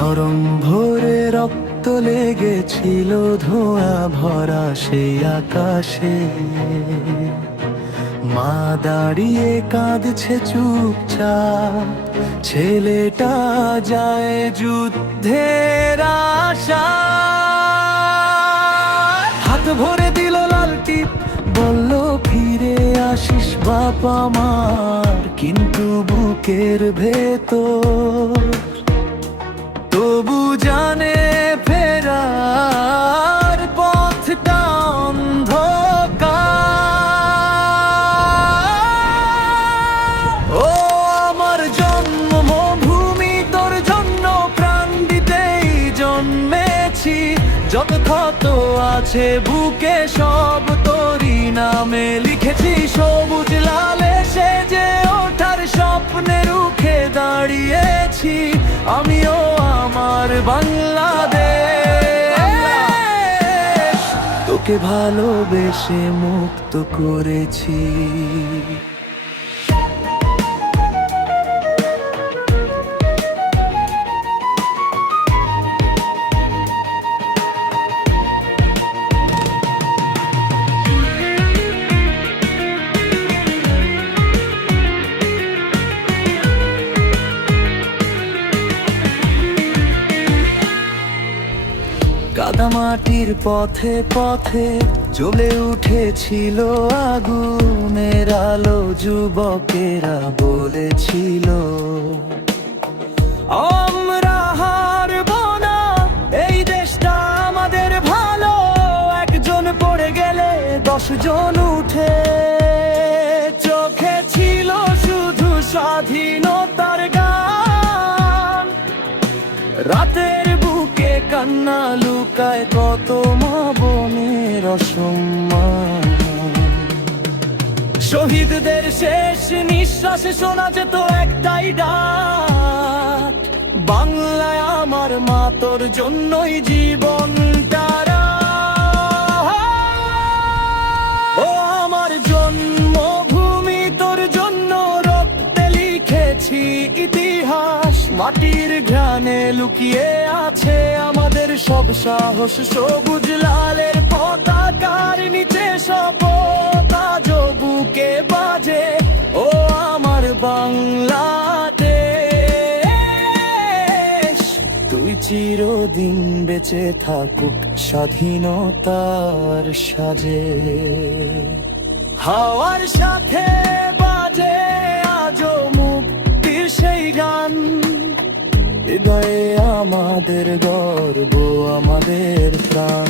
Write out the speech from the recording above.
নরম ভোরে রক্ত লেগেছিল ধোঁয়া ভরা সেই আকাশে। মা দাঁড়িয়ে কাঁদছে চুপচাপ, ছেলেটা যায় যুদ্ধের আশা। হাত ভরে দিল লাল টিপ, বলল ফিরে আসিস বাবা আমার। কিন্তু বুকের ভেতর তবু জানে ফেরার পথটা অন্ধকার। ও আমার জন্মভূমি, তোর জন্য প্রাণ দিতেই জন্মেছি। যত ক্ষত আছে বুকে সব তোরই নামে লিখেছি। সবুজ লালে সেজে ওঠার স্বপ্নে রুখে দাঁড়িয়েছি আমিও আমার বাংলাদেশ। তোকে ভালোবেসে মুক্ত করেছি। কাদামাটির পথে পথে জ্বলে উঠেছিল আগুনের আলো। যুবকেরা বলেছিল আমরা হারব না, এই দেশটা আমাদের ভালো। একজন পড়ে গেলে 10 জন উঠে। চোখে ছিল শুধু স্বাধীনতার গান, রাতের বুকে কান্না লুকায় কত মা বোনের অসম্মান। শহীদদের শেষ নিঃশ্বাসে শোনা যেত একটাই ডাক, বাংলায় আমার মা তোর জন্যই জীবনটা। ও আমার জন্মভূমি, তোর জন্য রক্তে লিখেছি ইতিহাস। মাটির ঘ্রাণে লুকিয়ে আছে আমাদের সব সাহস। সবুজ লালের পতাকার নিচে শপথ আজও বুকে বাজে। ও আমার বাংলাদেশ, তুই চিরদিন বেঁচে থাকুক স্বাধীনতার সাজে। হাওয়ার সাথে বাজে আজও মুক্তির সেই গান। হৃদয়ে আমাদের গর্ব, আমাদের প্রাণ।